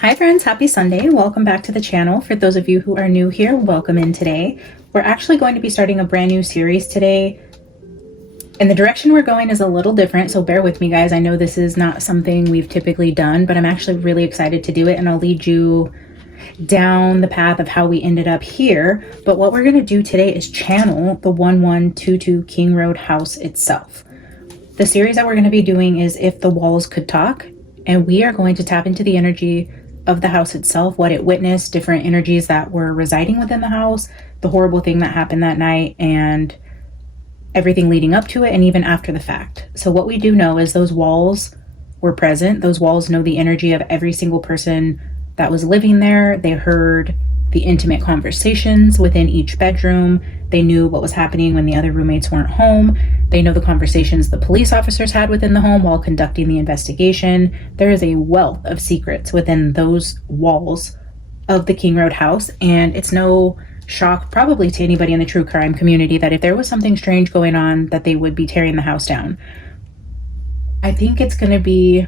Hi friends, happy Sunday. Welcome back to the channel. For those of you who are new here, welcome in today. We're actually going to be starting a brand new series today. And the direction we're going is a little different, so bear with me guys. I know this is not something we've typically done, but I'm actually really excited to do it, and I'll lead you down the path of how we ended up here. But what we're going to do today is channel the 1122 King Road house itself. The series that we're going to be doing is If the Walls Could Talk, and we are going to tap into the energy of the house itself, what it witnessed, different energies that were residing within the house, the horrible thing that happened that night, and everything leading up to it, and even after the fact. So what we do know is those walls were present. Those walls know the energy of every single person that was living there. They heard the intimate conversations within each bedroom. They knew what was happening when the other roommates weren't home. They know the conversations the police officers had within the home while conducting the investigation. There is a wealth of secrets within those walls of the King Road house, and it's no shock probably to anybody in the true crime community that if there was something strange going on, that they would be tearing the house down. I think it's going to be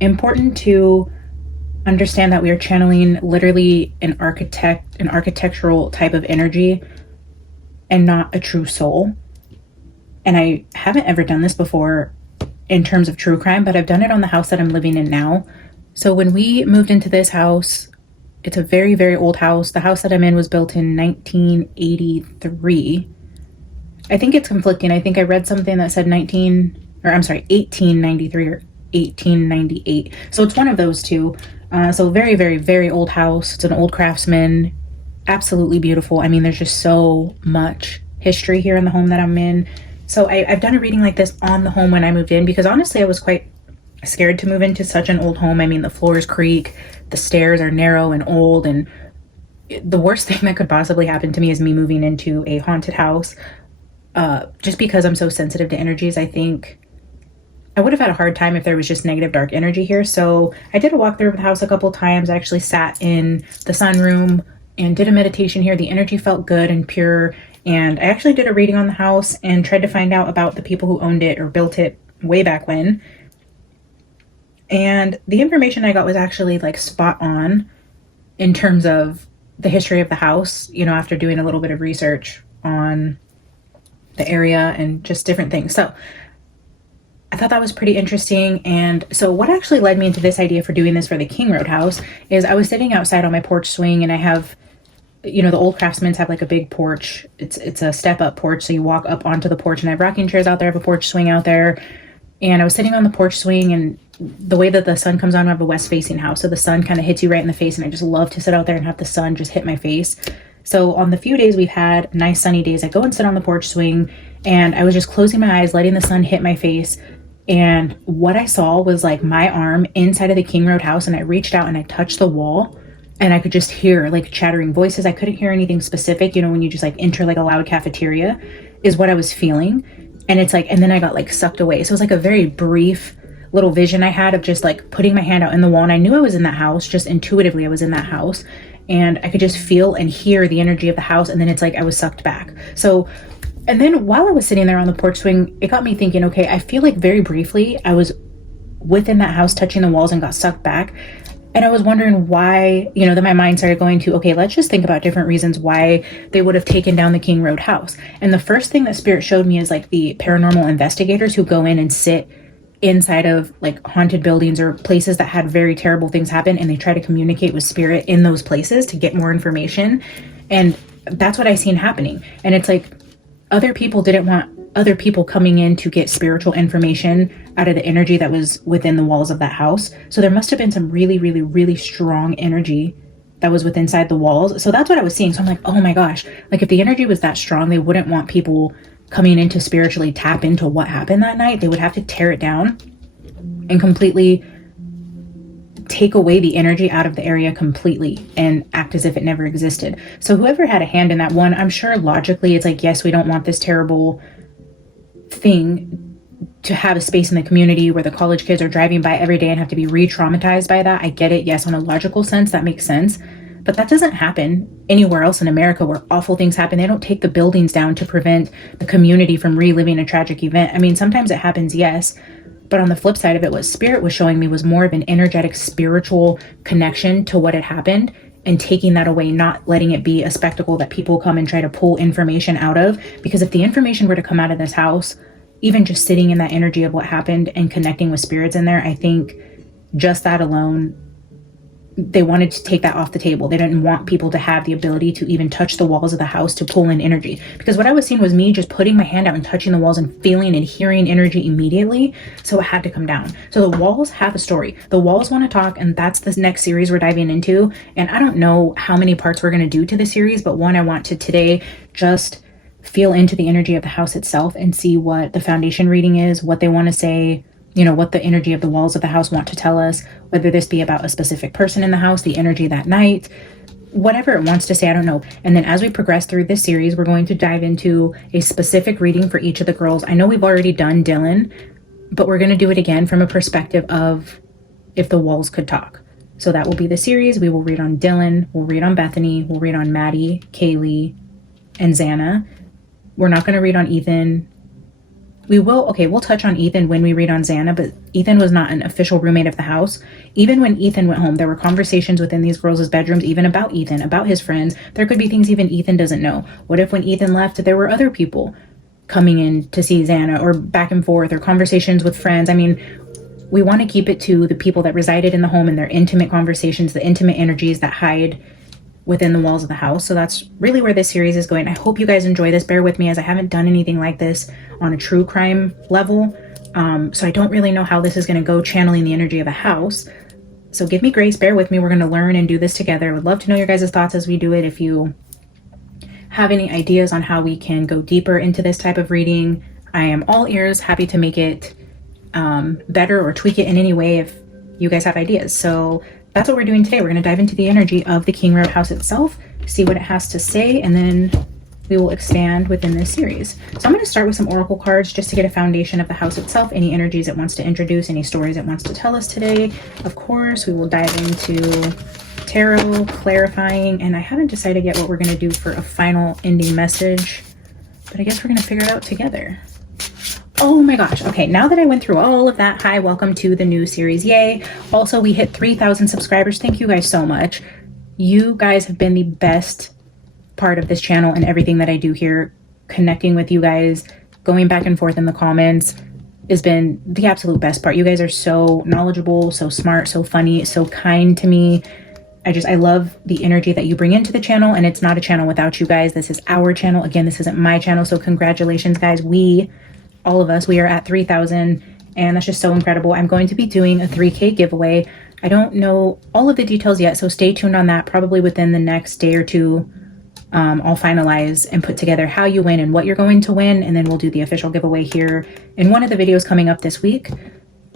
important to understand that we are channeling literally an architectural type of energy and not a true soul. And I haven't ever done this before in terms of true crime, but I've done it on the house that I'm living in now. So when we moved into this house, it's a very, very old house. The house that I'm in was built in 1983. I think it's conflicting. I think I read something that said 1893 or 1898. So it's one of those two. So very, very, very old house. It's an old craftsman. Absolutely beautiful. I mean, there's just so much history here in the home that I'm in. So I've done a reading like this on the home when I moved in, because honestly, I was quite scared to move into such an old home. I mean, the floors creak, the stairs are narrow and old, and the worst thing that could possibly happen to me is me moving into a haunted house. Just because I'm so sensitive to energies, I think I would have had a hard time if there was just negative dark energy here. So I did a walkthrough of the house a couple times. I actually sat in the sunroom and did a meditation here. The energy felt good and pure. And I actually did a reading on the house and tried to find out about the people who owned it or built it way back when. And the information I got was actually like spot on in terms of the history of the house, you know, after doing a little bit of research on the area and just different things. So I thought that was pretty interesting. And so what actually led me into this idea for doing this for the King Road house is I was sitting outside on my porch swing, and I have, you know, the old craftsmen's have like a big porch. It's a step up porch. So you walk up onto the porch, and I have rocking chairs out there. I have a porch swing out there. And I was sitting on the porch swing, and the way that the sun comes on, I have a west facing house. So the sun kind of hits you right in the face. And I just love to sit out there and have the sun just hit my face. So on the few days we've had nice sunny days, I go and sit on the porch swing, and I was just closing my eyes, letting the sun hit my face. And what I saw was like my arm inside of the King Road house, and I reached out and I touched the wall, and I could just hear like chattering voices. I couldn't hear anything specific, you know, when you just like enter like a loud cafeteria is what I was feeling. And it's like, and then I got like sucked away. So it was like a very brief little vision I had of just like putting my hand out in the wall, and I knew I was in that house. Just intuitively I was in that house, and I could just feel and hear the energy of the house. And then it's like I was sucked back. So, and then while I was sitting there on the porch swing, it got me thinking, okay, I feel like very briefly I was within that house touching the walls and got sucked back. And I was wondering why, you know, then my mind started going to, okay, let's just think about different reasons why they would have taken down the King Road house. And the first thing that Spirit showed me is like the paranormal investigators who go in and sit inside of like haunted buildings or places that had very terrible things happen, and they try to communicate with Spirit in those places to get more information. And that's what I seen happening. And it's like other people didn't want other people coming in to get spiritual information out of the energy that was within the walls of that house. So there must have been some really, really, really strong energy that was within inside the walls. So that's what I was seeing. So I'm like, oh my gosh, like if the energy was that strong, they wouldn't want people coming in to spiritually tap into what happened that night. They would have to tear it down and completely take away the energy out of the area completely and act as if it never existed. So whoever had a hand in that one, I'm sure logically it's like, yes, we don't want this terrible thing to have a space in the community where the college kids are driving by every day and have to be re-traumatized by that. I get it. Yes, on a logical sense, that makes sense. But that doesn't happen anywhere else in America where awful things happen. They don't take the buildings down to prevent the community from reliving a tragic event. I mean, sometimes it happens, yes, But on the flip side of it, what Spirit was showing me was more of an energetic, spiritual connection to what had happened, and taking that away, not letting it be a spectacle that people come and try to pull information out of. Because if the information were to come out of this house, even just sitting in that energy of what happened and connecting with spirits in there, I think just that alone, they wanted to take that off the table. They didn't want people to have the ability to even touch the walls of the house to pull in energy. Because what I was seeing was me just putting my hand out and touching the walls and feeling and hearing energy immediately. So it had to come down. So the walls have a story. The walls want to talk, and that's the next series we're diving into. And I don't know how many parts we're going to do to the series, but one, I want to today just feel into the energy of the house itself and see what the foundation reading is, what they want to say, you know, what the energy of the walls of the house want to tell us, whether this be about a specific person in the house, the energy that night, whatever it wants to say, I don't know. And then as we progress through this series, we're going to dive into a specific reading for each of the girls. I know we've already done Dylan, but we're going to do it again from a perspective of if the walls could talk. So that will be the series. We will read on Dylan, we'll read on Bethany, we'll read on Maddie, Kaylee, and Xana. We're not going to read on Ethan. We'll touch on Ethan when we read on Xana, but Ethan was not an official roommate of the house. Even when Ethan went home, there were conversations within these girls' bedrooms, even about Ethan, about his friends. There could be things even Ethan doesn't know. What if when Ethan left, there were other people coming in to see Xana, or back and forth, or conversations with friends? I mean, we want to keep it to the people that resided in the home and their intimate conversations, the intimate energies that hide within the walls of the house. So that's really where this series is going. I hope you guys enjoy this. Bear with me, as I haven't done anything like this on a true crime level. So I don't really know how this is going to go, channeling the energy of a house. So give me grace, bear with me. We're going to learn and do this together. I would love to know your guys' thoughts as we do it. If you have any ideas on how we can go deeper into this type of reading, I am all ears, happy to make it better or tweak it in any way if you guys have ideas. So that's what we're doing today. We're going to dive into the energy of the King Road house itself, see what it has to say, and then we will expand within this series. So I'm going to start with some oracle cards just to get a foundation of the house itself, any energies it wants to introduce, any stories it wants to tell us today. Of course, we will dive into tarot, clarifying, and I haven't decided yet what we're going to do for a final ending message, but I guess we're going to figure it out together. Oh my gosh. Okay, now that I went through all of that, hi, welcome to the new series. Yay. Also, we hit 3,000 subscribers. Thank you guys so much. You guys have been the best part of this channel and everything that I do here. Connecting with you guys, going back and forth in the comments has been the absolute best part. You guys are so knowledgeable, so smart, so funny, so kind to me. I love the energy that you bring into the channel, and it's not a channel without you guys. This is our channel. Again, this isn't my channel. So congratulations, guys. All of us, we are at 3,000, and that's just so incredible. I'm going to be doing a 3K giveaway. I don't know all of the details yet, so stay tuned on that. Probably within the next day or two, I'll finalize and put together how you win and what you're going to win, and then we'll do the official giveaway here in one of the videos coming up this week.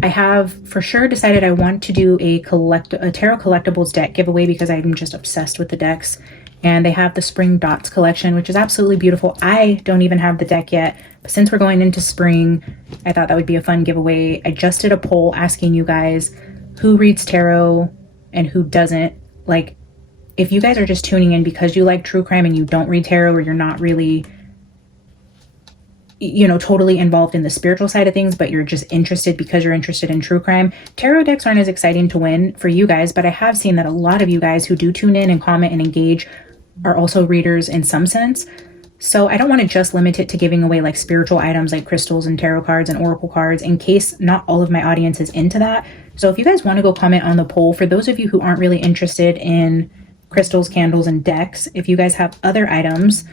I have for sure decided I want to do a tarot collectibles deck giveaway because I'm just obsessed with the decks. And they have the Spring Dots collection, which is absolutely beautiful. I don't even have the deck yet, but since we're going into spring, I thought that would be a fun giveaway. I just did a poll asking you guys who reads tarot and who doesn't. Like, if you guys are just tuning in because you like true crime and you don't read tarot, or you're not really, you know, totally involved in the spiritual side of things, but you're just interested because you're interested in true crime, tarot decks aren't as exciting to win for you guys. But I have seen that a lot of you guys who do tune in and comment and engage are also readers in some sense. So I don't want to just limit it to giving away like spiritual items like crystals and tarot cards and oracle cards, in case not all of my audience is into that. So if you guys want to go comment on the poll, for those of you who aren't really interested in crystals, candles, and decks, if you guys have other items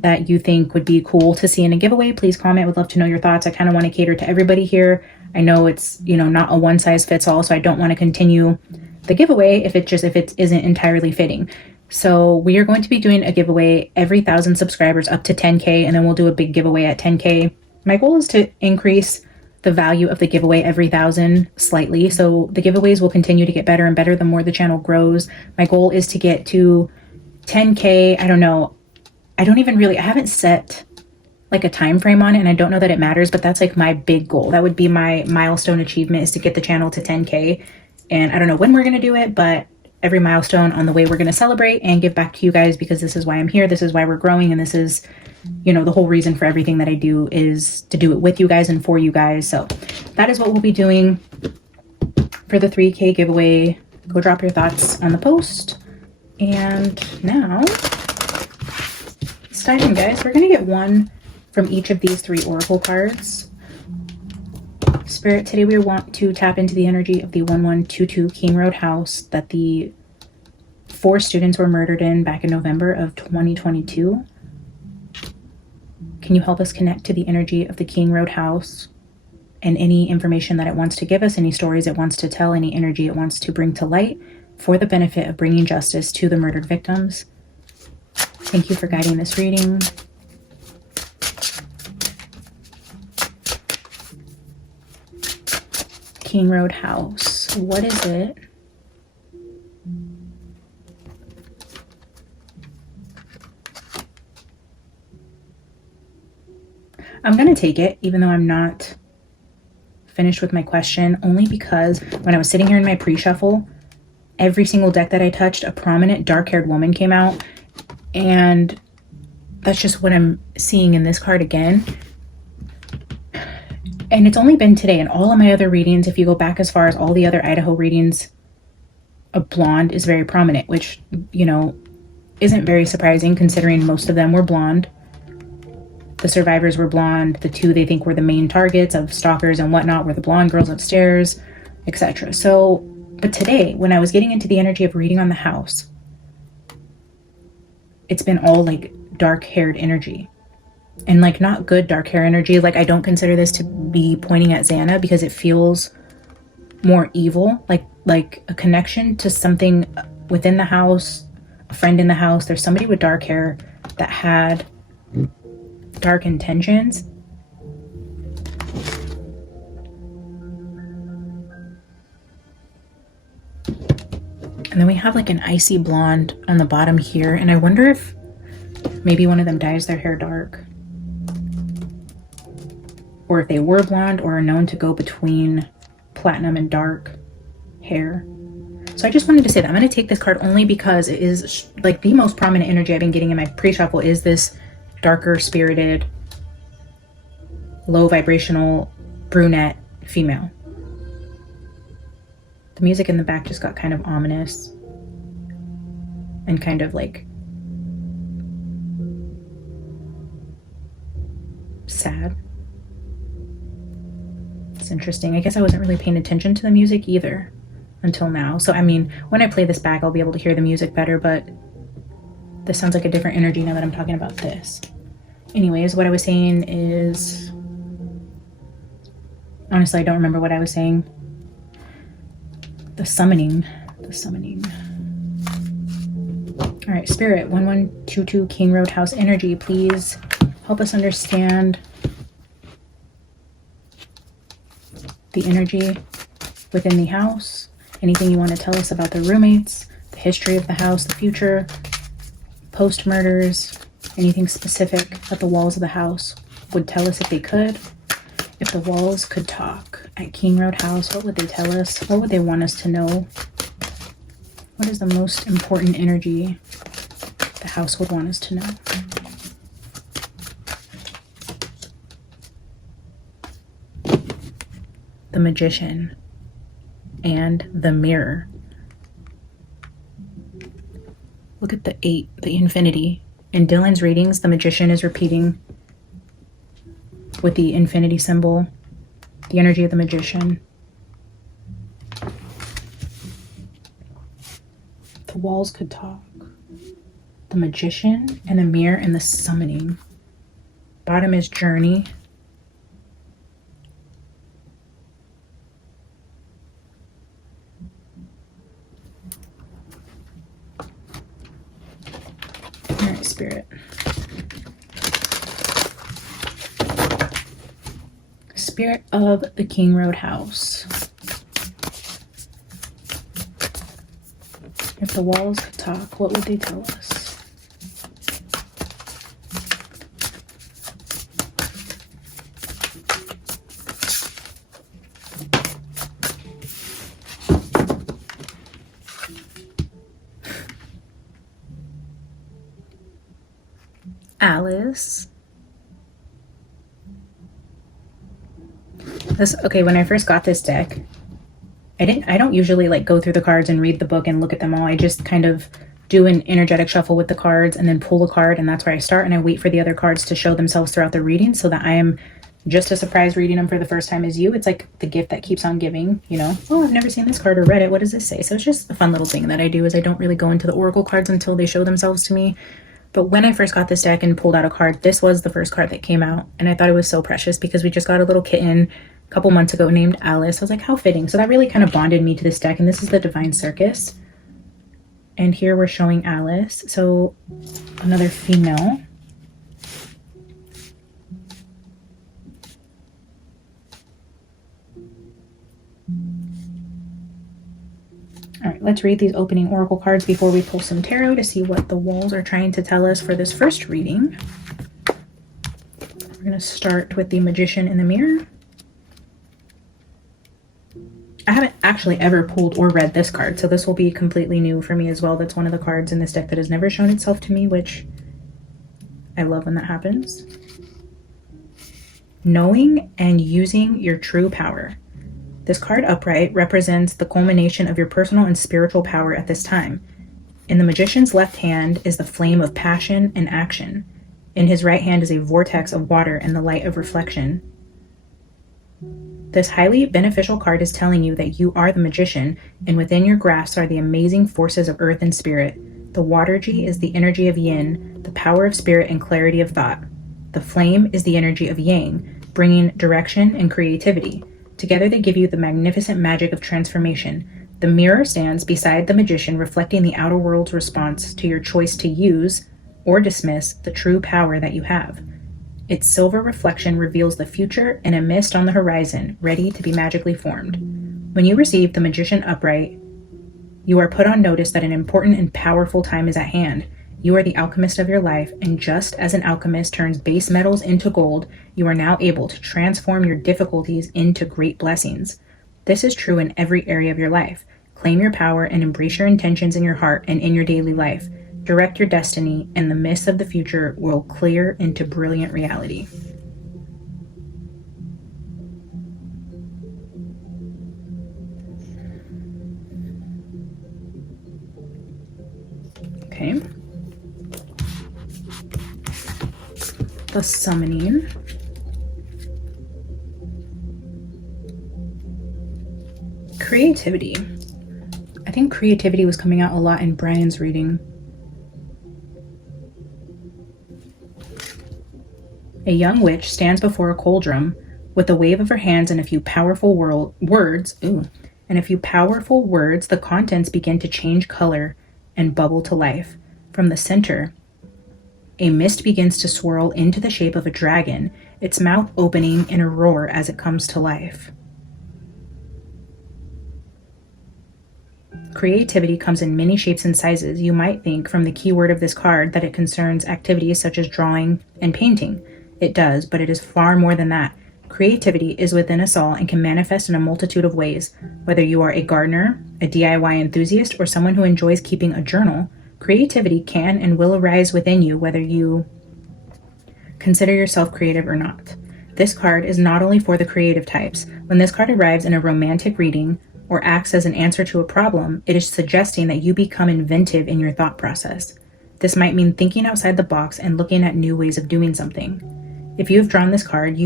that you think would be cool to see in a giveaway, please comment. Would love to know your thoughts. I kind of want to cater to everybody here. I know it's, you know, not a one size fits all, so I don't want to continue the giveaway if it isn't entirely fitting. So we are going to be doing a giveaway every 1,000 subscribers up to 10K, and then we'll do a big giveaway at 10K. My goal is to increase the value of the giveaway every 1,000 slightly. So the giveaways will continue to get better and better the more the channel grows. My goal is to get to 10K. I don't know. I haven't set like a time frame on it, and I don't know that it matters, but that's like my big goal. That would be my milestone achievement, is to get the channel to 10K. And I don't know when we're going to do it, but every milestone on the way we're going to celebrate and give back to you guys, because this is why I'm here. This is why we're growing, and this is you know, the whole reason for everything that I do is to do it with you guys and for you guys. So that is what we'll be doing for the 3K giveaway. Go drop your thoughts on the post. And now, let's dive in, guys. We're going to get one from each of these 3 oracle cards. Spirit, today we want to tap into the energy of the 1122 King Road house that the 4 students were murdered in back in November of 2022. Can you help us connect to the energy of the King Road house and any information that it wants to give us, any stories it wants to tell, any energy it wants to bring to light for the benefit of bringing justice to the murdered victims? Thank you for guiding this reading. King Road house. What is it? I'm going to take it, even though I'm not finished with my question, only because when I was sitting here in my pre-shuffle, every single deck that I touched, a prominent dark-haired woman came out, and that's just what I'm seeing in this card again. And it's only been today. In all of my other readings, if you go back as far as all the other Idaho readings, a blonde is very prominent, which, you know, isn't very surprising considering most of them were blonde. The survivors were blonde. The 2 they think were the main targets of stalkers and whatnot were the blonde girls upstairs, etc. So, but today, when I was getting into the energy of reading on the house, it's been all like dark-haired energy. And like not good dark hair energy. Like I don't consider this to be pointing at Xana because it feels more evil, like a connection to something within the house, a friend in the house. There's somebody with dark hair that had dark intentions. And then we have like an icy blonde on the bottom here. And I wonder if maybe one of them dyes their hair dark. Or if they were blonde or are known to go between platinum and dark hair. So I just wanted to say that I'm going to take this card only because it is like the most prominent energy I've been getting in my pre-shuffle is this darker spirited, low vibrational brunette female. The music in the back just got kind of ominous and kind of like sad. It's interesting. I guess I wasn't really paying attention to the music either until now. So, I mean, when I play this back, I'll be able to hear the music better, but this sounds like a different energy now that I'm talking about this. Anyways, what I was saying is, honestly, I don't remember what I was saying. The summoning. All right, Spirit, 1122 King Road House energy, please help us understand the energy within the house. Anything you want to tell us about the roommates, the history of the house, the future, post-murders, anything specific that the walls of the house would tell us if they could. If the walls could talk at King Road House, what would they tell us? What would they want us to know? What is the most important energy the house would want us to know? The Magician and the Mirror. Look at the 8, the infinity. In Dylan's readings, the Magician is repeating with the infinity symbol, the energy of the Magician. The walls could talk. The Magician and the Mirror and the Summoning. Bottom is Journey. All right, Spirit. Spirit of the King Road House. If the walls could talk, what would they tell us? Alice Okay, when I first got this deck, I don't usually like go through the cards and read the book and look at them all. I just kind of do an energetic shuffle with the cards and then pull a card, and that's where I start, and I wait for the other cards to show themselves throughout the reading so that I am just as surprised reading them for the first time as you. It's like the gift that keeps on giving, you know. Oh, I've never seen this card or read it. What does this say? So it's just a fun little thing that I do, is I don't really go into the oracle cards until they show themselves to me. But when I first got this deck and pulled out a card, this was the first card that came out, and I thought it was so precious because we just got a little kitten a couple months ago named Alice. I was like, how fitting. So that really kind of bonded me to this deck, and this is the Divine Circus. And here we're showing Alice, so another female. All right, let's read these opening oracle cards before we pull some tarot to see what the walls are trying to tell us for this first reading. We're going to start with the Magician in the Mirror. I haven't actually ever pulled or read this card, so this will be completely new for me as well. That's one of the cards in this deck that has never shown itself to me, which I love when that happens. Knowing and using your true power. This card upright represents the culmination of your personal and spiritual power at this time. In the Magician's left hand is the flame of passion and action. In his right hand is a vortex of water and the light of reflection. This highly beneficial card is telling you that you are the magician, and within your grasp are the amazing forces of earth and spirit. The water G is the energy of yin, the power of spirit and clarity of thought. The flame is the energy of yang, bringing direction and creativity. Together they give you the magnificent magic of transformation. The mirror stands beside the magician, reflecting the outer world's response to your choice to use or dismiss the true power that you have. Its silver reflection reveals the future and a mist on the horizon, ready to be magically formed. When you receive the Magician upright, you are put on notice that an important and powerful time is at hand. You are the alchemist of your life, and just as an alchemist turns base metals into gold, you are now able to transform your difficulties into great blessings. This is true in every area of your life. Claim your power and embrace your intentions in your heart and in your daily life. Direct your destiny, and the mist of the future will clear into brilliant reality. Okay. The Summoning. Creativity. I think creativity was coming out a lot in Brian's reading. A young witch stands before a cauldron with a wave of her hands and a few powerful words. The contents begin to change color and bubble to life. From the center, a mist begins to swirl into the shape of a dragon, its mouth opening in a roar as it comes to life. Creativity comes in many shapes and sizes. You might think from the keyword of this card that it concerns activities such as drawing and painting. It does, but it is far more than that. Creativity is within us all and can manifest in a multitude of ways. Whether you are a gardener, a DIY enthusiast, or someone who enjoys keeping a journal, creativity can and will arise within you whether you consider yourself creative or not. This card is not only for the creative types. When this card arrives in a romantic reading or acts as an answer to a problem, it is suggesting that you become inventive in your thought process. This might mean thinking outside the box and looking at new ways of doing something. If you have drawn this card,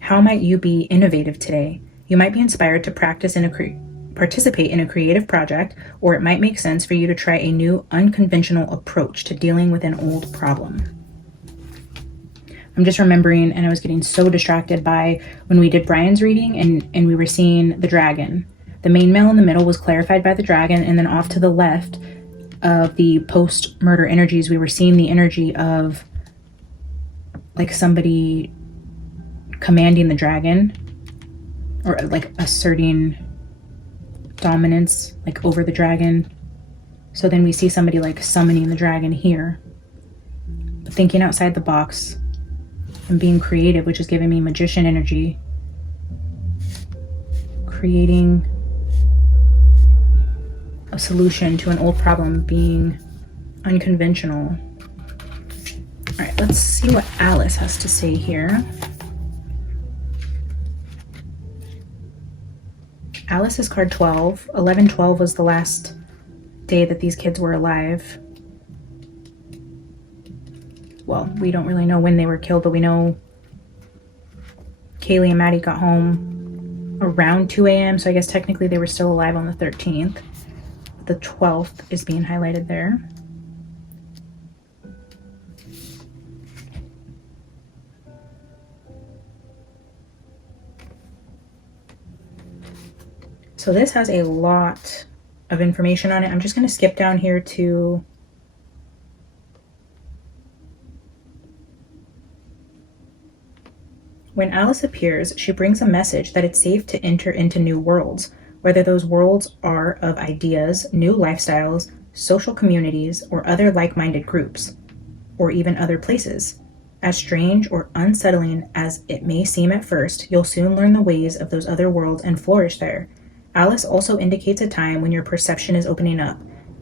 how might you be innovative today? You might be inspired to participate in a creative project, or it might make sense for you to try a new unconventional approach to dealing with an old problem. I'm just remembering, and I was getting so distracted by when we did Brian's reading and we were seeing the dragon. The main male in the middle was clarified by the dragon, and then off to the left of the post-murder energies, we were seeing the energy of like somebody commanding the dragon, or like asserting dominance like over the dragon. So then we see somebody like summoning the dragon here, but thinking outside the box and being creative, which is giving me magician energy, creating a solution to an old problem, being unconventional. All right, let's see what Alice has to say here. Alice is card 12. 11/12 was the last day that these kids were alive. Well, we don't really know when they were killed, but we know Kaylee and Maddie got home around 2 a.m. So I guess technically they were still alive on the 13th. The 12th is being highlighted there. So this has a lot of information on it. I'm just going to skip down here to when Alice appears, she brings a message that it's safe to enter into new worlds, whether those worlds are of ideas, new lifestyles, social communities, or other like-minded groups, or even other places. As strange or unsettling as it may seem at first, you'll soon learn the ways of those other worlds and flourish there. Alice also indicates a time when your perception is opening up.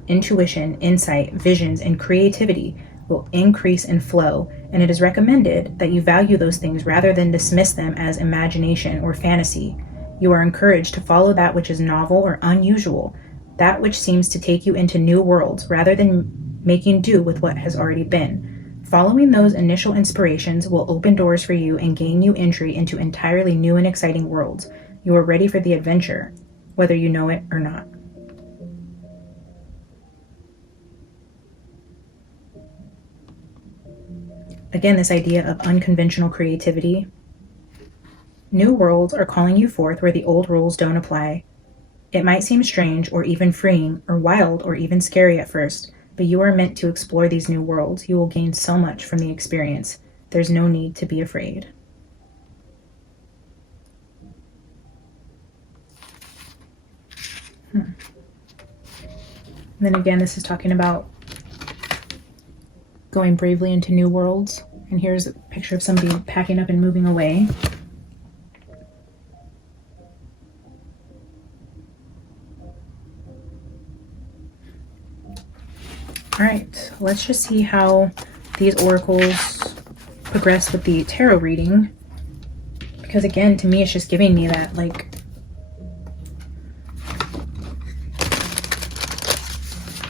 Intuition, insight, visions, and creativity will increase and flow, and it is recommended that you value those things rather than dismiss them as imagination or fantasy. You are encouraged to follow that which is novel or unusual, that which seems to take you into new worlds rather than making do with what has already been. Following those initial inspirations will open doors for you and gain you entry into entirely new and exciting worlds. You are ready for the adventure, whether you know it or not. Again, this idea of unconventional creativity. New worlds are calling you forth where the old rules don't apply. It might seem strange or even freeing or wild or even scary at first, but you are meant to explore these new worlds. You will gain so much from the experience. There's no need to be afraid. Then again, this is talking about going bravely into new worlds. And here's a picture of somebody packing up and moving away. All right, let's just see how these oracles progress with the tarot reading. Because again, to me, it's just giving me that, like,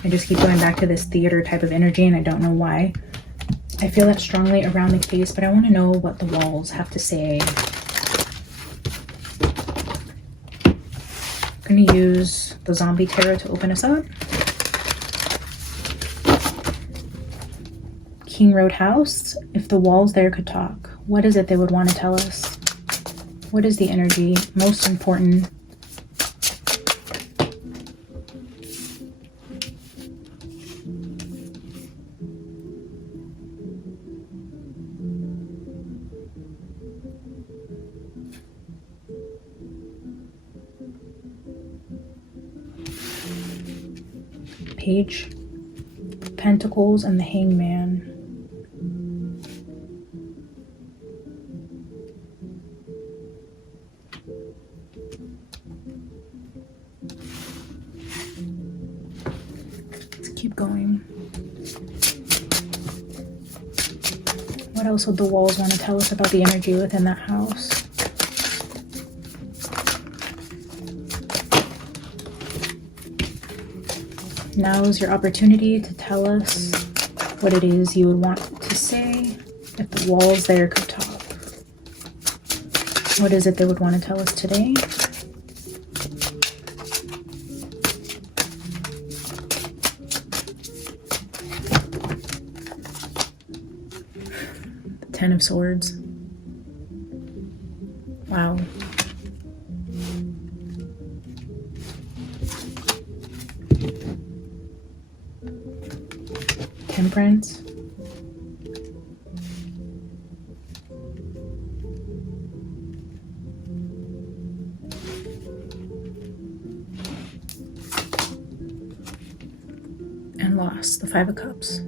I just keep going back to this theater type of energy, and I don't know why. I feel that strongly around the case, but I want to know what the walls have to say. I'm going to use the zombie tarot to open us up. King Roadhouse, if the walls there could talk, what is it they would want to tell us? What is the energy most important? Page of Pentacles and the Hangman. Let's keep going. What else would the walls want to tell us about the energy within that house? Now is your opportunity to tell us what it is you would want to say if the walls there could talk. What is it they would want to tell us today? The Ten of Swords. Wow. Temperance. And Loss, the Five of Cups.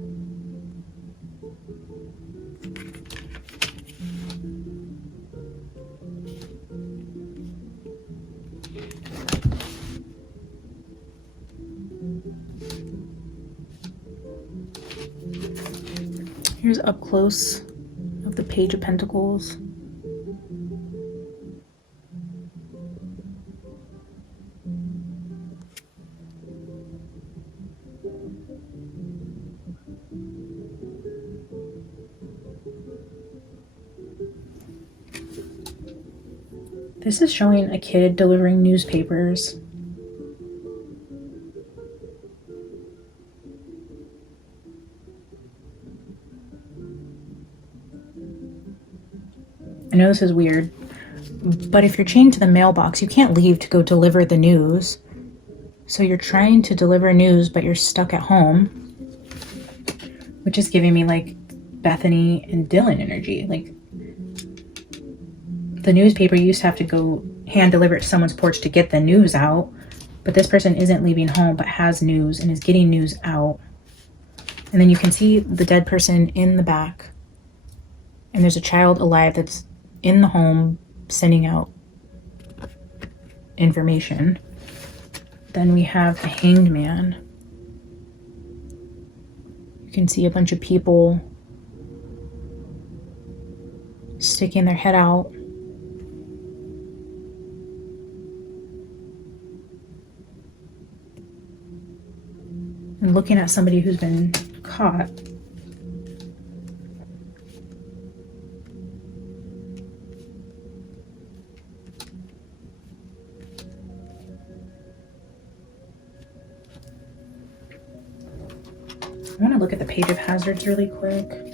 Here's up close of the Page of Pentacles. This is showing a kid delivering newspapers. I know this is weird, but if you're chained to the mailbox, you can't leave to go deliver the news. So you're trying to deliver news, but you're stuck at home, which is giving me like Bethany and Dylan energy. Like the newspaper, you used to have to go hand deliver it to someone's porch to get the news out, but this person isn't leaving home but has news and is getting news out. And then you can see the dead person in the back, and there's a child alive that's in the home sending out information. Then we have the Hanged Man. You can see a bunch of people sticking their head out. And looking at somebody who's been caught. I want to look at the page of hazards really quick.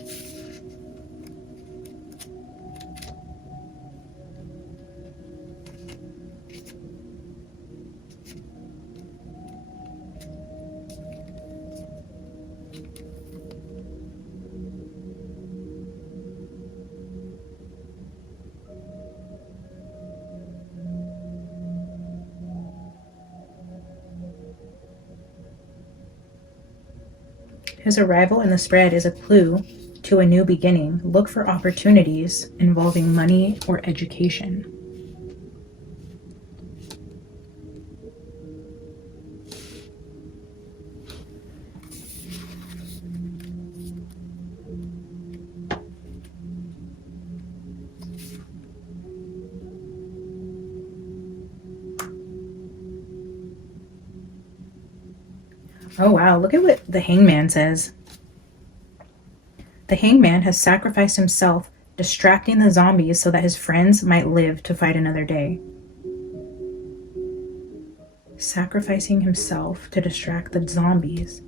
His arrival in the spread is a clue to a new beginning. Look for opportunities involving money or education. Oh wow, look at what the Hangman says. The Hangman has sacrificed himself, distracting the zombies so that his friends might live to fight another day. Sacrificing himself to distract the zombies.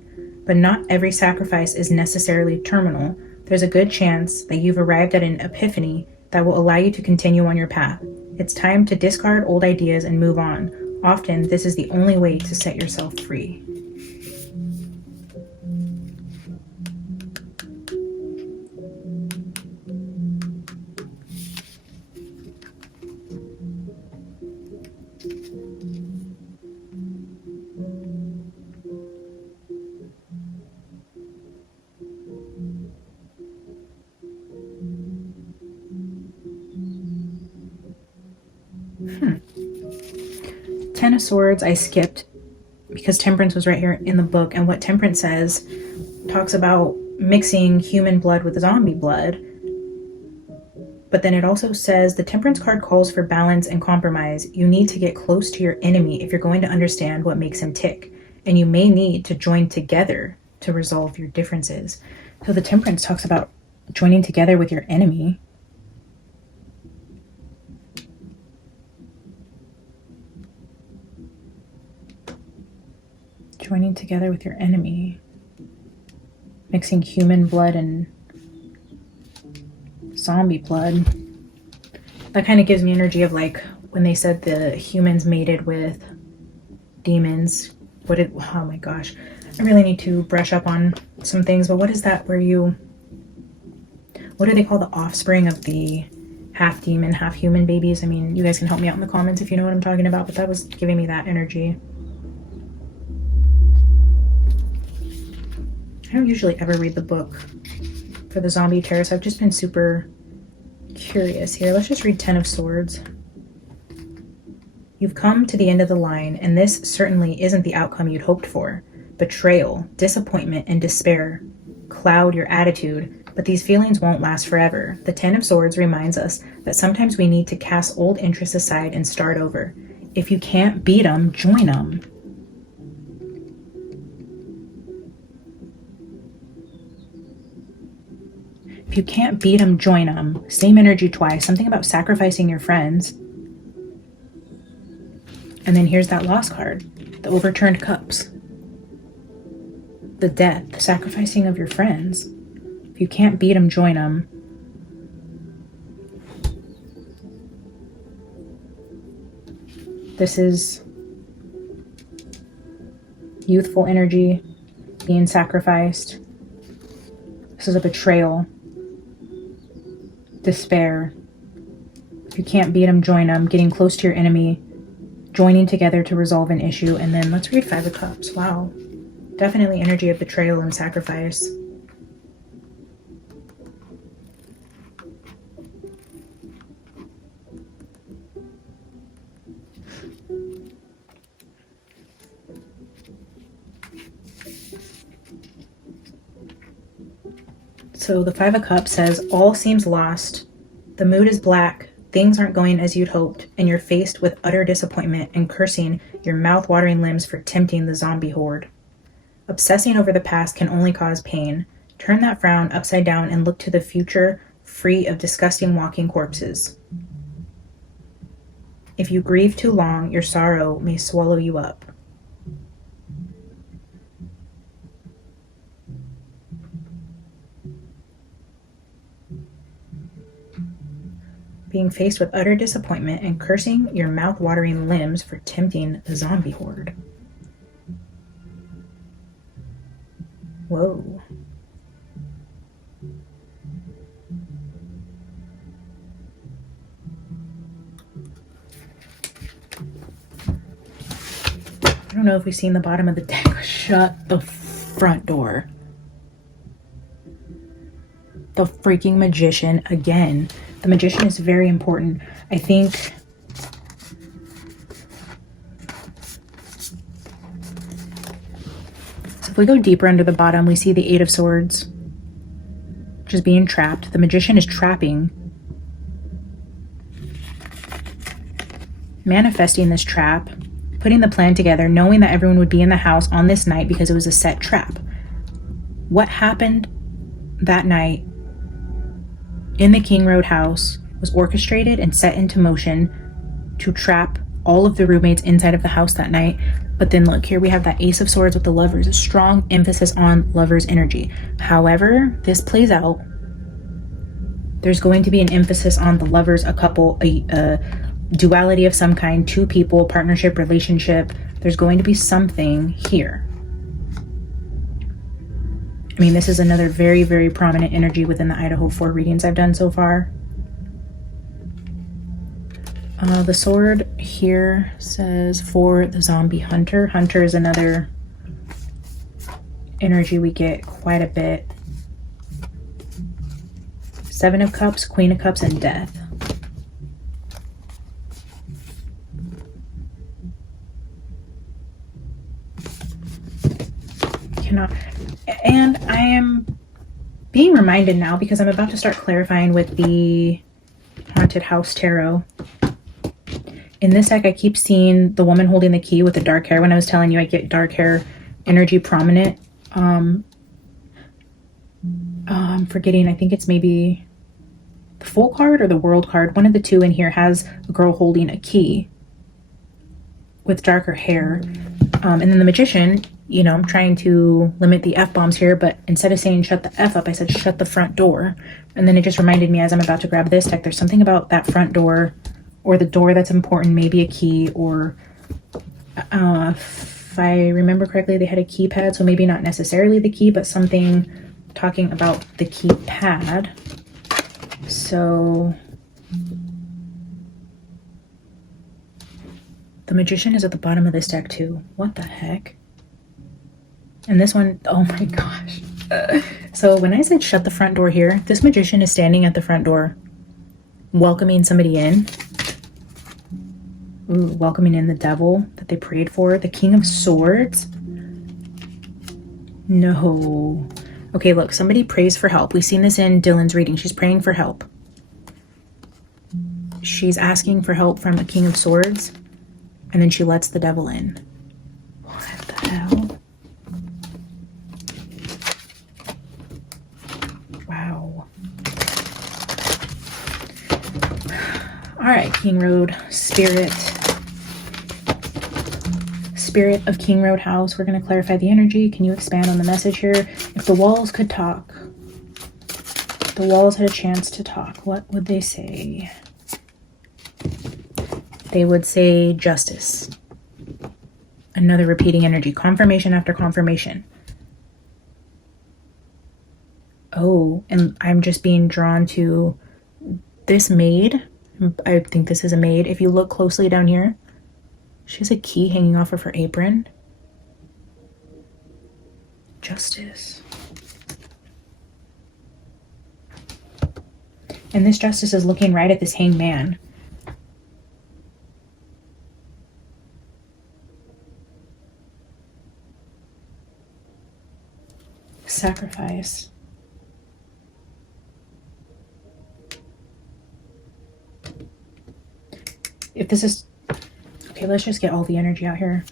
But not every sacrifice is necessarily terminal. There's a good chance that you've arrived at an epiphany that will allow you to continue on your path. It's time to discard old ideas and move on. Often, this is the only way to set yourself free. Ten of Swords I skipped because Temperance was right here in the book, and what Temperance says talks about mixing human blood with zombie blood. But then it also says the Temperance card calls for balance and compromise. You need to get close to your enemy if you're going to understand what makes him tick, and you may need to join together to resolve your differences. So the Temperance talks about joining together with your enemy. Joining together with your enemy. Mixing human blood and zombie blood. That kind of gives me energy of like when they said the humans mated with demons. Oh my gosh. I really need to brush up on some things, but what is that where what do they call the offspring of the half demon, half human babies? I mean, you guys can help me out in the comments if you know what I'm talking about, but that was giving me that energy. I don't usually ever read the book for the zombie terror, so I've just been super curious here. Let's just read 10 of Swords. You've come to the end of the line, and this certainly isn't the outcome you'd hoped for. Betrayal, disappointment, and despair cloud your attitude, but these feelings won't last forever. The 10 of Swords reminds us that sometimes we need to cast old interests aside and start over. If you can't beat them, join them. If you can't beat them, join them. Same energy twice. Something about sacrificing your friends. then here's that lost card, the overturned cups, the death, the sacrificing of your friends. If you can't beat them, join them. This is youthful energy being sacrificed. This is a betrayal, despair. If you can't beat them, join them. Getting close to your enemy, joining together to resolve an issue. And then let's read Five of Cups. Wow. Definitely energy of betrayal and sacrifice. So the Five of Cups says, all seems lost. The mood is black. Things aren't going as you'd hoped. And you're faced with utter disappointment and cursing your mouth-watering limbs for tempting the zombie horde. Obsessing over the past can only cause pain. Turn that frown upside down and look to the future, free of disgusting walking corpses. If you grieve too long, your sorrow may swallow you up. Being faced with utter disappointment and cursing your mouth-watering limbs for tempting the zombie horde. Whoa. I don't know if we've seen the bottom of the deck. Shut the front door. The freaking Magician again. The Magician is very important. I think so. If we go deeper under the bottom, we see the Eight of Swords, which is being trapped. The Magician is trapping, manifesting this trap, putting the plan together, knowing that everyone would be in the house on this night because it was a set trap. What happened that night in the King Road house was orchestrated and set into motion to trap all of the roommates inside of the house that night. But then look, here we have that Ace of Swords with the Lovers, a strong emphasis on Lovers energy. However this plays out, there's going to be an emphasis on the Lovers, a couple, a duality of some kind, two people, partnership, relationship. There's going to be something here. I mean, this is another very, very prominent energy within the Idaho 4 readings I've done so far. The sword here says for the zombie hunter. Hunter is another energy we get quite a bit. Seven of Cups, Queen of Cups, and Death. And I am being reminded now, because I'm about to start clarifying with the Haunted House Tarot. In this deck, I keep seeing the woman holding the key with the dark hair. When I was telling you I get dark hair energy prominent. I'm forgetting, I think it's maybe the Fool card or the World card. One of the two in here has a girl holding a key with darker hair. And then the Magician, you know, I'm trying to limit the F-bombs here, but instead of saying shut the F up, I said shut the front door. And then it just reminded me as I'm about to grab this deck, there's something about that front door or the door that's important, maybe a key, or if I remember correctly, they had a keypad, so maybe not necessarily the key, but something talking about the keypad. So the Magician is at the bottom of this deck too. What the heck? And this one, oh my gosh. So when I said shut the front door here, this Magician is standing at the front door, welcoming somebody in. Ooh, welcoming in the devil that they prayed for. The King of Swords. No. Okay, look, somebody prays for help. We've seen this in Dylan's reading. She's praying for help. She's asking for help from a King of Swords, and then she lets the devil in. What the hell? Wow. All right, King Road Spirit. Spirit of King Road House, we're going to clarify the energy. Can you expand on the message here? If the walls could talk, if the walls had a chance to talk, what would they say? They would say justice. Another repeating energy. Confirmation after confirmation. Oh, and I'm just being drawn to this maid. I think this is a maid. If you look closely down here, she has a key hanging off of her apron. Justice. And this justice is looking right at this hanged man. Sacrifice. If this is... Okay, let's just get all the energy out here.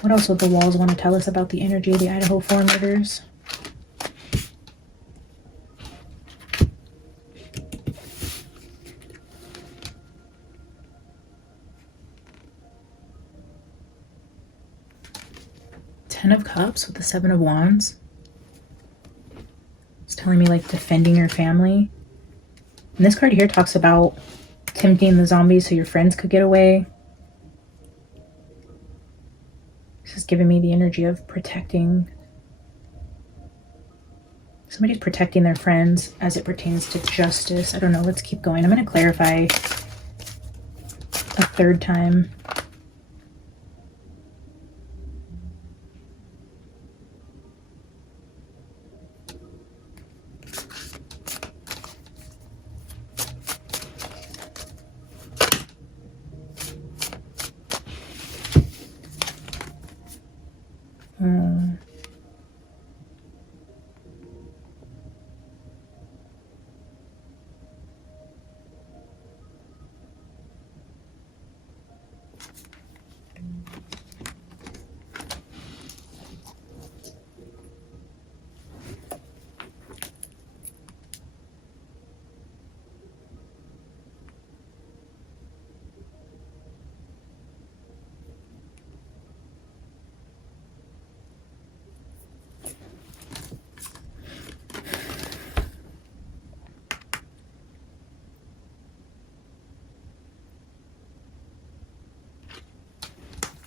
What else would the walls want to tell us about the energy of the Idaho 4 murders? Ten of Cups with the Seven of Wands. It's telling me like defending your family. And this card here talks about tempting the zombies so your friends could get away. This is giving me the energy of protecting. Somebody's protecting their friends as it pertains to justice. I don't know. Let's keep going. I'm going to clarify a third time.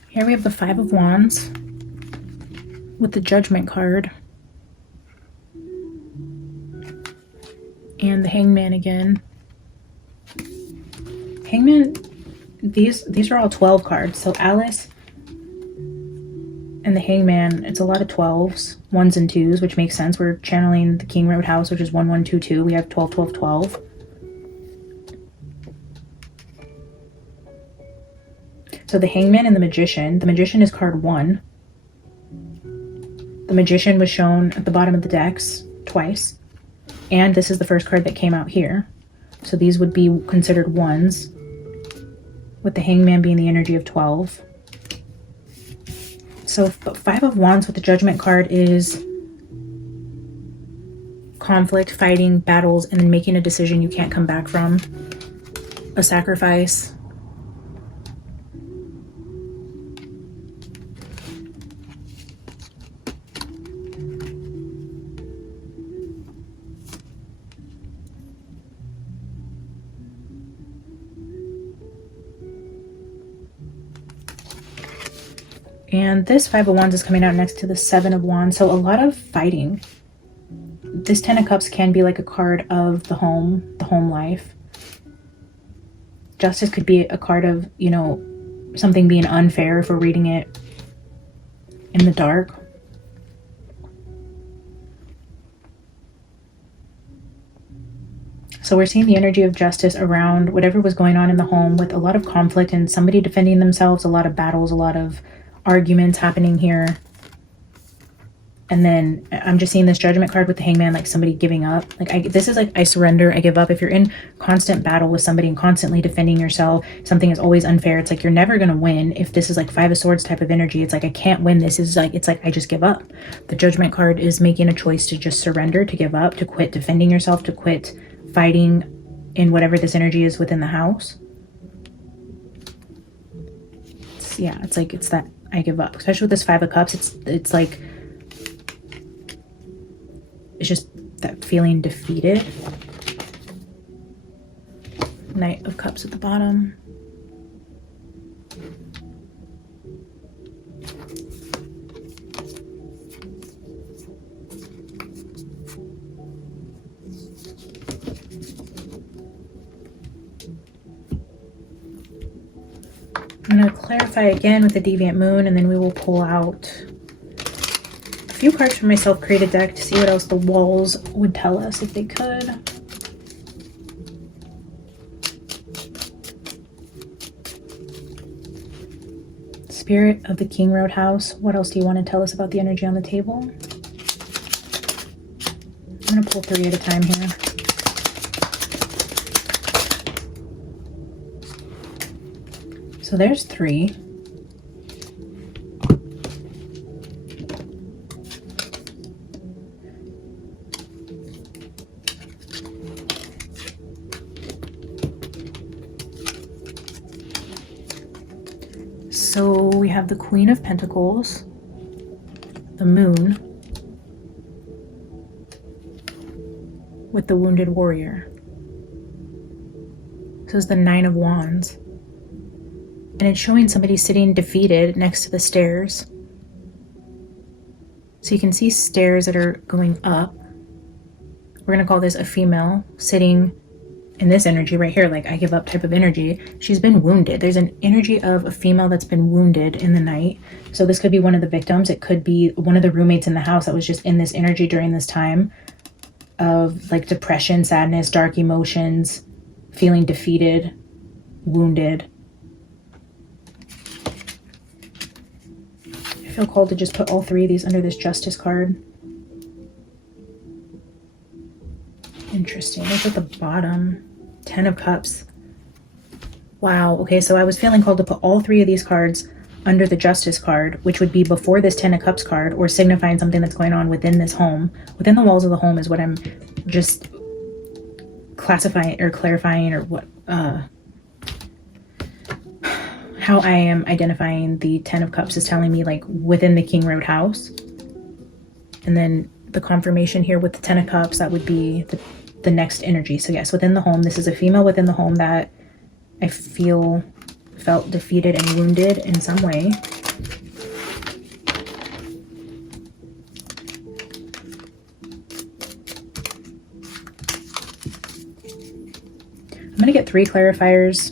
Here we have the Five of Wands with the Judgment card. And the Hangman again. Hangman, these are all 12 cards. So Alice and the Hangman, it's a lot of 12s, 1s and 2s, which makes sense. We're channeling the King Road House, which is 1122. We have 12, 12, 12. So the Hangman and the Magician is card 1. The Magician was shown at the bottom of the decks twice. And this is the first card that came out here. So these would be considered 1s, with the Hangman being the energy of 12. So Five of Wands with the Judgment card is conflict, fighting, battles, and then making a decision you can't come back from. A sacrifice. And this Five of Wands is coming out next to the Seven of Wands. So a lot of fighting. This Ten of Cups can be like a card of the home life. Justice could be a card of, you know, something being unfair if we're reading it in the dark. So we're seeing the energy of justice around whatever was going on in the home, with a lot of conflict and somebody defending themselves, a lot of battles, a lot of arguments happening here. And then I'm just seeing this Judgment card with the Hangman, like somebody giving up. Like this is like, I surrender, I give up. If you're in constant battle with somebody and constantly defending yourself, something is always unfair. It's like you're never going to win. If this is like Five of Swords type of energy, it's like I can't win. This is like, it's like I just give up. The Judgment card is making a choice to just surrender, to give up, to quit defending yourself, to quit fighting in whatever this energy is within the house. Yeah, it's like, it's that I give up. Especially with this Five of Cups, it's like, it's just that feeling defeated. Knight of Cups at the bottom. I'm going to clarify again with the Deviant Moon, and then we will pull out a few cards from my self-created deck to see what else the walls would tell us if they could. Spirit of the King Roadhouse, what else do you want to tell us about the energy on the table? I'm going to pull 3 at a time here. So there's 3. So we have the Queen of Pentacles, the Moon, with the Wounded Warrior. This is the 9 of Wands. And it's showing somebody sitting defeated next to the stairs. So you can see stairs that are going up. We're going to call this a female sitting in this energy right here, like I give up type of energy. She's been wounded. There's an energy of a female that's been wounded in the night. So this could be one of the victims. It could be one of the roommates in the house that was just in this energy during this time of like depression, sadness, dark emotions, feeling defeated, wounded. I feel called to just put all 3 of these under this Justice card. Interesting. Look at the bottom. 10 of Cups. Wow. Okay, so I was feeling called to put all 3 of these cards under the Justice card, which would be before this 10 of Cups card, or signifying something that's going on within this home. Within the walls of the home is what I'm just classifying or clarifying, or what how I am identifying the 10 of Cups is telling me like within the King Road house. And then the confirmation here with the 10 of Cups, that would be the next energy. So yes, within the home, this is a female within the home that I felt defeated and wounded in some way. I'm going to get 3 clarifiers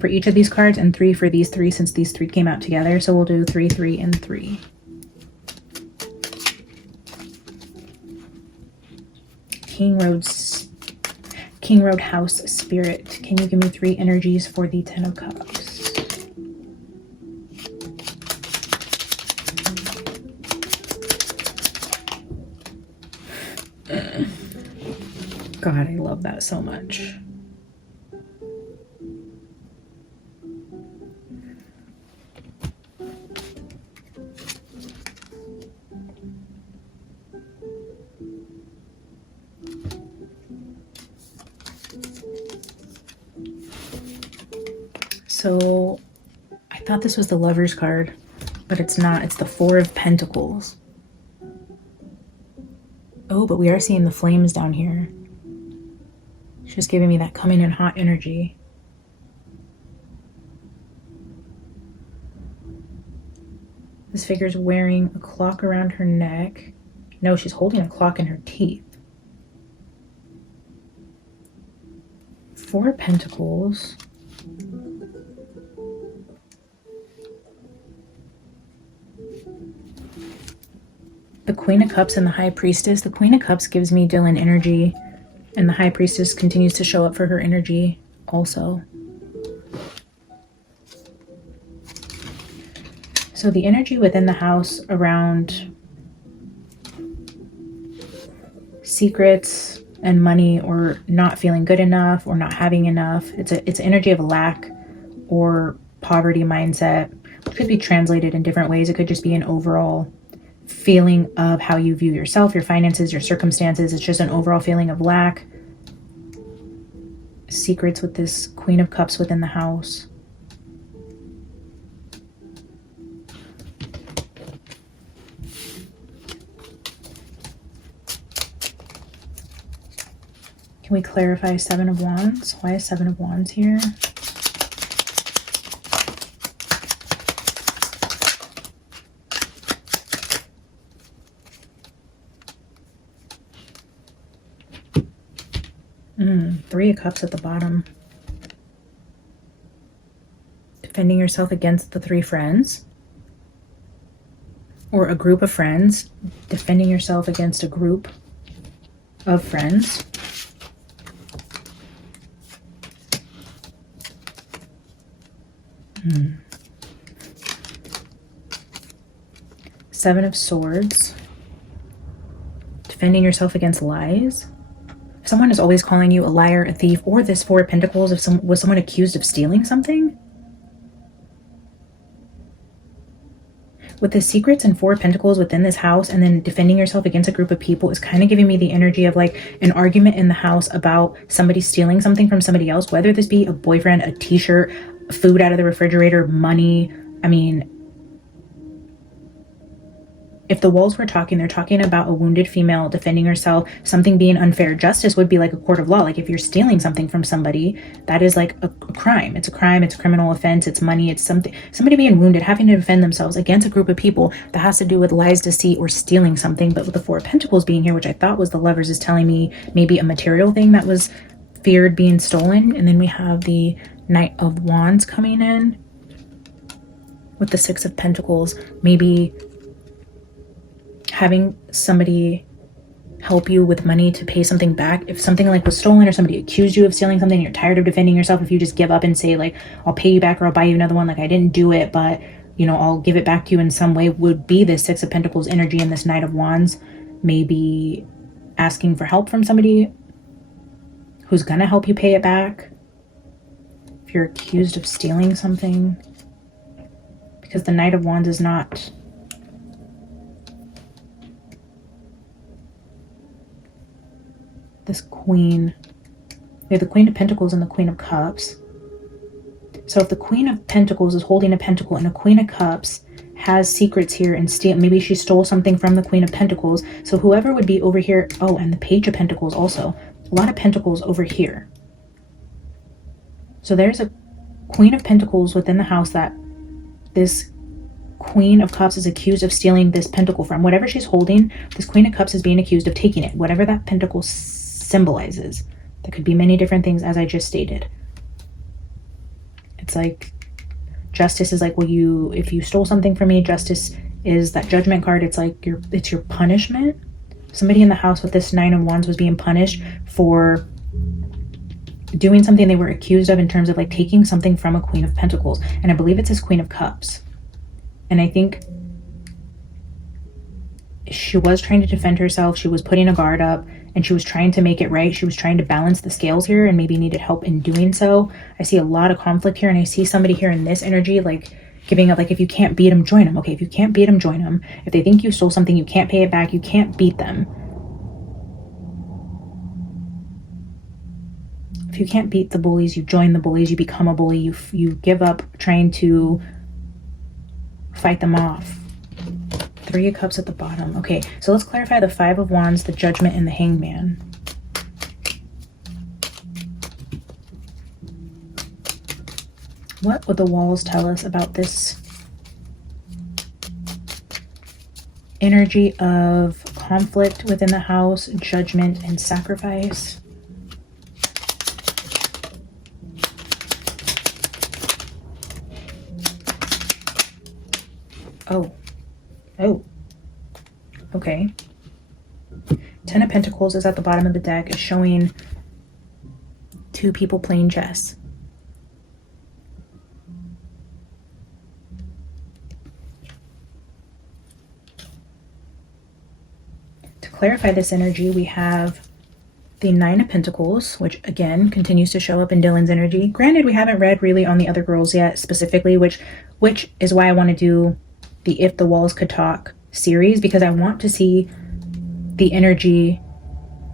for each of these cards and 3 for these 3 since these 3 came out together. So we'll do 3, 3, and 3. King Road House Spirit. Can you give me 3 energies for the 10 of Cups? God, I love that so much. So I thought this was the Lover's card, but it's not. It's the 4 of Pentacles. Oh, but we are seeing the flames down here. It's just giving me that coming in hot energy. This figure's wearing a clock around her neck. No, she's holding a clock in her teeth. 4 of Pentacles. The Queen of Cups and the High Priestess. The Queen of Cups gives me Dylan energy, and the High Priestess continues to show up for her energy also. So the energy within the house around secrets and money, or not feeling good enough, or not having enough. It's energy of lack or poverty mindset. It could be translated in different ways. It could just be an overall feeling of how you view yourself, your finances, your circumstances. It's just an overall feeling of lack. Secrets with this Queen of Cups within the house. we clarify Seven of Wands? Why is Seven of Wands here? Three of Cups at the bottom. Defending yourself against the three friends. Or a group of friends. Defending yourself against a group of friends. Seven of Swords. Defending yourself against lies. If someone is always calling you a liar, a thief, or this Four of Pentacles, was someone accused of stealing something? With the secrets and Four of Pentacles within this house, and then defending yourself against a group of people is kind of giving me the energy of like an argument in the house about somebody stealing something from somebody else, whether this be a boyfriend, a t-shirt, food out of the refrigerator, money. I mean, if the walls were talking, they're talking about a wounded female defending herself, something being unfair. Justice would be like a court of law. Like if you're stealing something from somebody, that is like a crime. It's a crime. It's a criminal offense. It's money. It's somebody being wounded, having to defend themselves against a group of people that has to do with lies, deceit, or stealing something. But with the Four of Pentacles being here, which I thought was the Lovers, is telling me maybe a material thing that was feared being stolen. And then we have the Knight of Wands coming in with the Six of Pentacles, maybe having somebody help you with money to pay something back. If something like was stolen or somebody accused you of stealing something, you're tired of defending yourself, if you just give up and say like, I'll pay you back or I'll buy you another one, like I didn't do it, but you know, I'll give it back to you in some way, would be this Six of Pentacles energy and this Knight of Wands. Maybe asking for help from somebody who's gonna help you pay it back. If you're accused of stealing something, because the Knight of Wands is not this Queen. We have the Queen of Pentacles and the Queen of Cups. So if the Queen of Pentacles is holding a pentacle and a Queen of Cups has secrets here and maybe she stole something from the Queen of Pentacles. So whoever would be over here, oh, and the Page of Pentacles also. A lot of pentacles over here. So there's a Queen of Pentacles within the house that this Queen of Cups is accused of stealing this pentacle from. Whatever she's holding, this Queen of Cups is being accused of taking it. Whatever that pentacle symbolizes. That could be many different things, as I just stated. It's like justice is like, well, if you stole something from me, justice is that Judgment card. It's like it's your punishment. Somebody in the house with this Nine of Wands was being punished for doing something they were accused of in terms of like taking something from a Queen of Pentacles. And I believe it's this Queen of Cups. And I think she was trying to defend herself. She was putting a guard up and she was trying to make it right. She was trying to balance the scales here and maybe needed help in doing so. I see a lot of conflict here, and I see somebody here in this energy like giving up, like if you can't beat them, join them. Okay, if you can't beat them, join them. If they think you stole something, you can't pay it back, you can't beat them. If you can't beat the bullies, you join the bullies, you become a bully, you give up trying to fight them off. Three of Cups at the bottom. Okay, so let's clarify the Five of Wands, the Judgment, and the Hangman. What would the walls tell us about this energy of conflict within the house, judgment, and sacrifice? Oh, okay. Ten of Pentacles is at the bottom of the deck, is showing two people playing chess. To clarify this energy, we have the Nine of Pentacles, which again continues to show up in Dylan's energy. Granted, we haven't read really on the other girls yet specifically, which is why I want to do the If the Walls Could Talk series, because I want to see the energy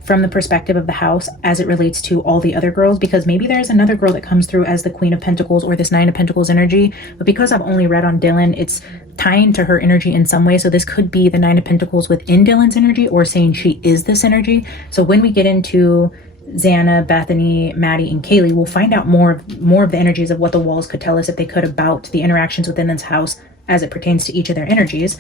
from the perspective of the house as it relates to all the other girls, because maybe there's another girl that comes through as the Queen of Pentacles or this Nine of Pentacles energy, but because I've only read on Dylan, it's tying to her energy in some way. So this could be the Nine of Pentacles within Dylan's energy, or saying she is this energy. So when we get into Xana, Bethany, Maddie, and Kaylee, we'll find out more of the energies of what the walls could tell us if they could about the interactions within this house as it pertains to each of their energies.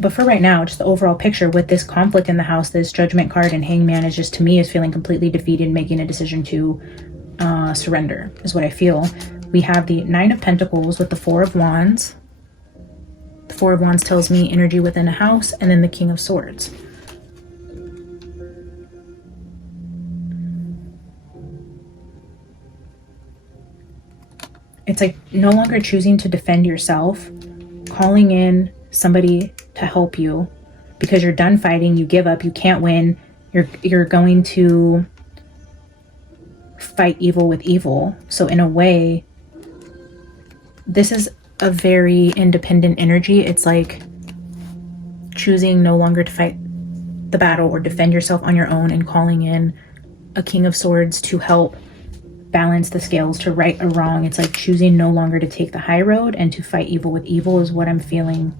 But for right now, just the overall picture with this conflict in the house, this Judgment card and Hangman is just, to me, is feeling completely defeated, making a decision to surrender is what I feel. We have the Nine of Pentacles with the Four of Wands. The Four of Wands tells me energy within a house, and then the King of Swords. It's like no longer choosing to defend yourself, calling in somebody to help you because you're done fighting, you give up, you can't win, you're going to fight evil with evil. So in a way, this is a very independent energy. It's like choosing no longer to fight the battle or defend yourself on your own and calling in a King of Swords to help balance the scales, to right a wrong. It's like choosing no longer to take the high road and to fight evil with evil is what I'm feeling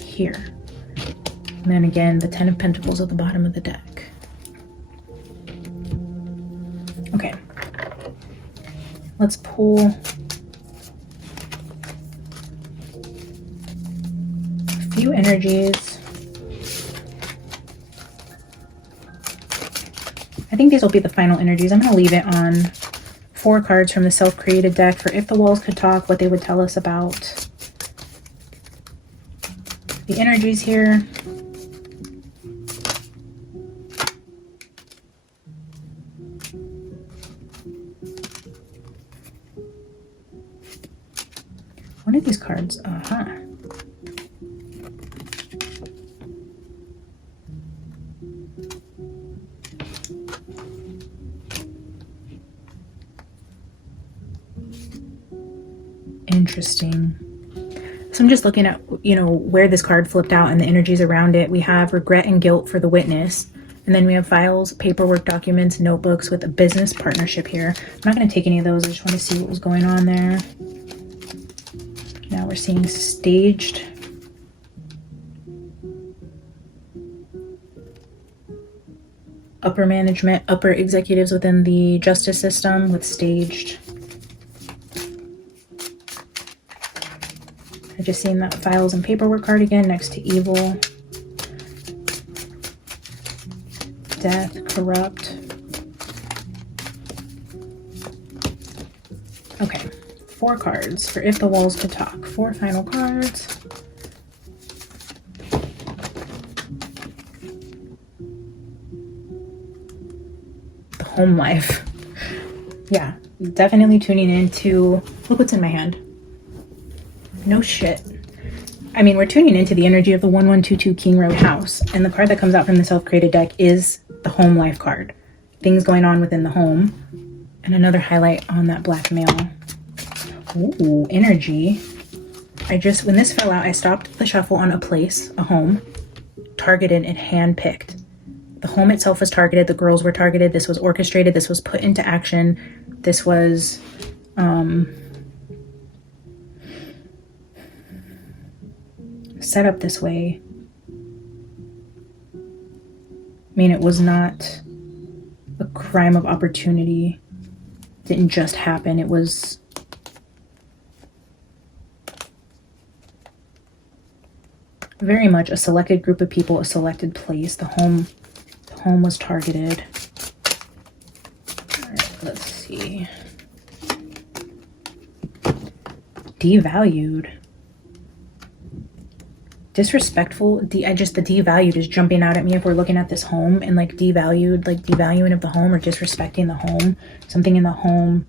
here. And then again, the Ten of Pentacles at the bottom of the deck. Okay, let's pull a few energies. I think these will be the final energies. I'm going to leave it on 4 cards from the self-created deck for if the walls could talk, what they would tell us about the energies here. One of these cards, Interesting. So I'm just looking at, where this card flipped out and the energies around it. We have regret and guilt for the witness. And then we have files, paperwork, documents, notebooks with a business partnership here. I'm not going to take any of those. I just want to see what was going on there. Now we're seeing staged. Upper management, upper executives within the justice system with staged. I just seen that files and paperwork card again next to evil, death, corrupt. Okay, 4 cards for if the walls could talk. 4 final cards. The home life. Yeah, definitely tuning into, look what's in my hand. No shit. I mean, we're tuning into the energy of the 1122 King Road house. And the card that comes out from the self-created deck is the home life card. Things going on within the home. And another highlight on that black mail. Ooh, energy. When this fell out, I stopped the shuffle on a place, a home, targeted and hand-picked. The home itself was targeted. The girls were targeted. This was orchestrated. This was put into action. This was, set up this way. I mean, it was not a crime of opportunity. It didn't just happen. It was very much a selected group of people, a selected place. The home was targeted. All right, let's see. Devalued. Disrespectful. The devalued is jumping out at me if we're looking at this home, and like devalued, like devaluing of the home or disrespecting the home, something in the home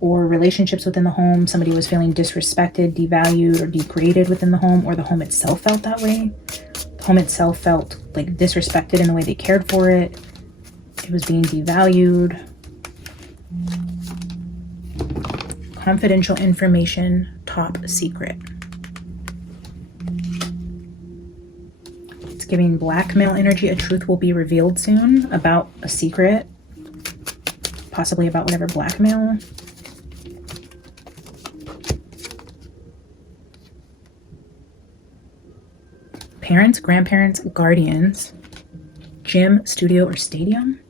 or relationships within the home. Somebody was feeling disrespected, devalued, or degraded within the home, or the home itself felt that way. The home itself felt like disrespected in the way they cared for it. It was being devalued. Confidential information, top secret. It's giving blackmail energy. A truth will be revealed soon about a secret, possibly about whatever blackmail. Parents, grandparents, guardians, gym, studio, or stadium.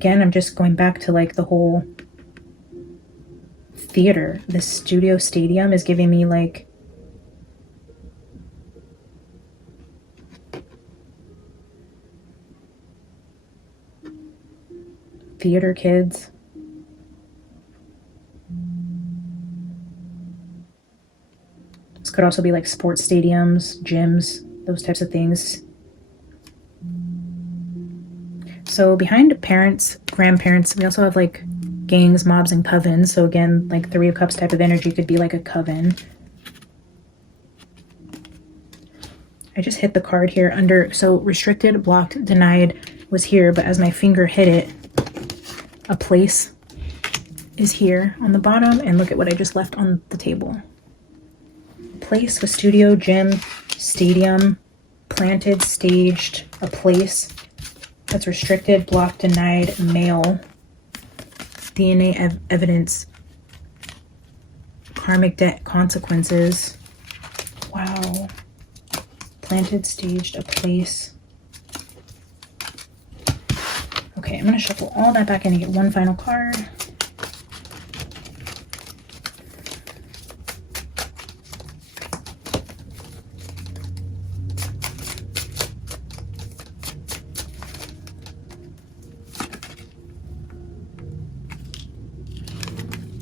again, I'm just going back to like the whole theater. This studio stadium is giving me like theater kids. This could also be like sports stadiums, gyms, those types of things. So behind parents, grandparents, we also have like gangs, mobs, and covens. So again, like Three of Cups type of energy could be like a coven. I just hit the card here under, so restricted, blocked, denied was here, but as my finger hit it, a place is here on the bottom, and look at what I just left on the table. Place with studio, gym, stadium, planted, staged, a place that's restricted, blocked, denied, mail, DNA evidence, karmic debt, consequences. Wow. Planted, staged, a place. Okay, I'm going to shuffle all that back in and get one final card.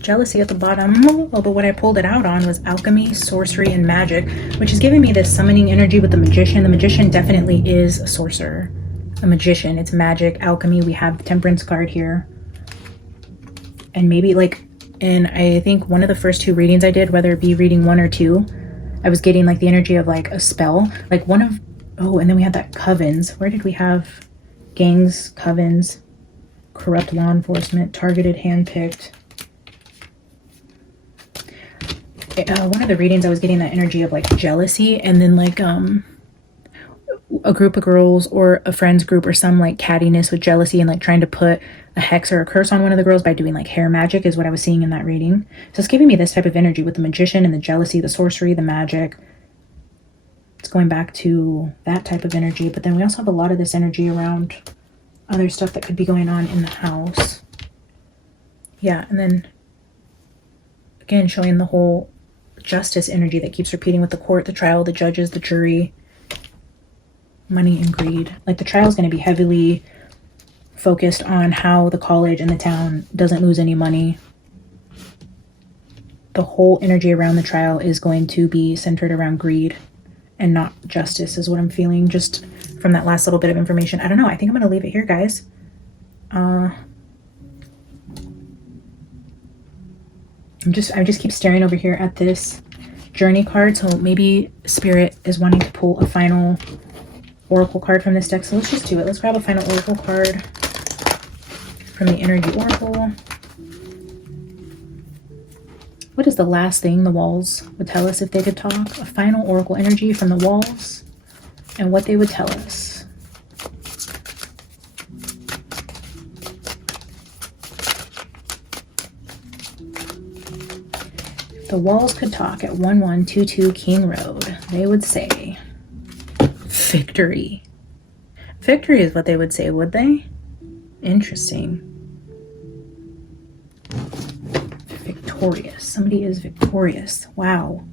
Jealousy at the bottom, but what I pulled it out on was alchemy, sorcery, and magic, which is giving me this summoning energy with the magician. The magician definitely is a sorcerer, a magician. It's magic, alchemy. We have the temperance card here. And maybe like in, I think one of the first two readings I did, whether it be reading 1 or 2, I was getting like the energy of like a spell, like one of, oh, and then we had that covens. Where did we have gangs, covens, corrupt law enforcement, targeted, handpicked. One of the readings I was getting that energy of like jealousy, and then like a group of girls or a friends group or some like cattiness with jealousy and like trying to put a hex or a curse on one of the girls by doing like hair magic is what I was seeing in that reading. So it's giving me this type of energy with the magician and the jealousy, the sorcery, the magic. It's going back to that type of energy, but then we also have a lot of this energy around other stuff that could be going on in the house. Yeah, and then again showing the whole justice energy that keeps repeating with the court, the trial, the judges, the jury, money and greed. Like the trial is going to be heavily focused on how the college and the town doesn't lose any money. The whole energy around the trial is going to be centered around greed and not justice, is what I'm feeling just from that last little bit of information. I don't know. I think I'm going to leave it here, guys. I just keep staring over here at this journey card. So maybe Spirit is wanting to pull a final oracle card from this deck. So let's just do it. Let's grab a final oracle card from the Energy Oracle. What is the last thing the walls would tell us if they could talk? A final oracle energy from the walls and what they would tell us. The walls could talk at 1122 King Road. They would say victory. Victory is what they would say, would they? Interesting. Victorious. Somebody is victorious. Wow.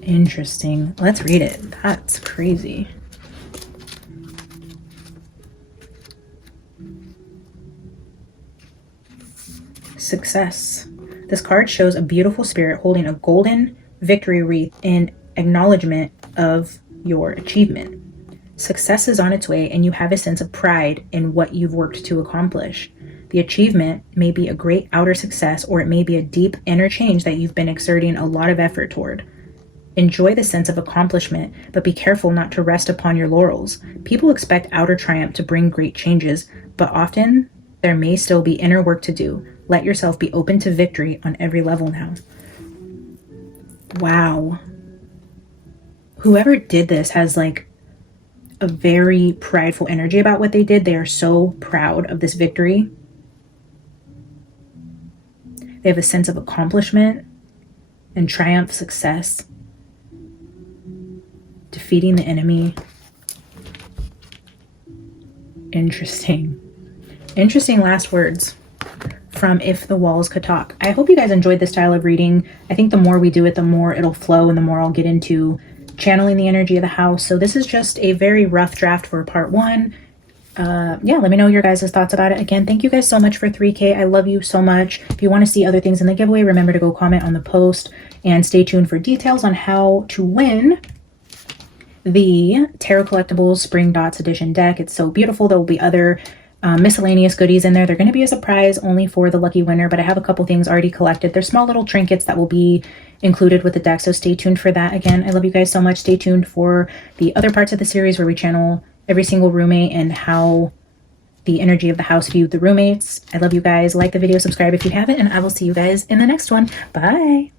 Interesting. Let's read it. That's crazy. Success. This card shows a beautiful spirit holding a golden victory wreath in acknowledgement of your achievement. Success is on its way, and you have a sense of pride in what you've worked to accomplish. The achievement may be a great outer success, or it may be a deep inner change that you've been exerting a lot of effort toward. Enjoy the sense of accomplishment, but be careful not to rest upon your laurels. People expect outer triumph to bring great changes, but often there may still be inner work to do. Let yourself be open to victory on every level now. Wow. Whoever did this has like a very prideful energy about what they did. They are so proud of this victory. They have a sense of accomplishment and triumph, success, defeating the enemy. Interesting. Interesting last words from If the Walls Could Talk. I hope you guys enjoyed this style of reading. I think the more we do it, the more it'll flow and the more I'll get into channeling the energy of the house. So this is just a very rough draft for part 1. Yeah, let me know your guys' thoughts about it. Again, thank you guys so much for 3K. I love you so much. If you want to see other things in the giveaway, remember to go comment on the post and stay tuned for details on how to win the Tarot Collectibles Spring Dots Edition deck. It's so beautiful. There will be other miscellaneous goodies in there. They're going to be a surprise only for the lucky winner, but I have a couple things already collected. They're small little trinkets that will be included with the deck, so stay tuned for that. Again, I love you guys so much. Stay tuned for the other parts of the series where we channel every single roommate and how the energy of the house viewed the roommates. I love you guys. Like the video, subscribe if you haven't, and I will see you guys in the next one. Bye.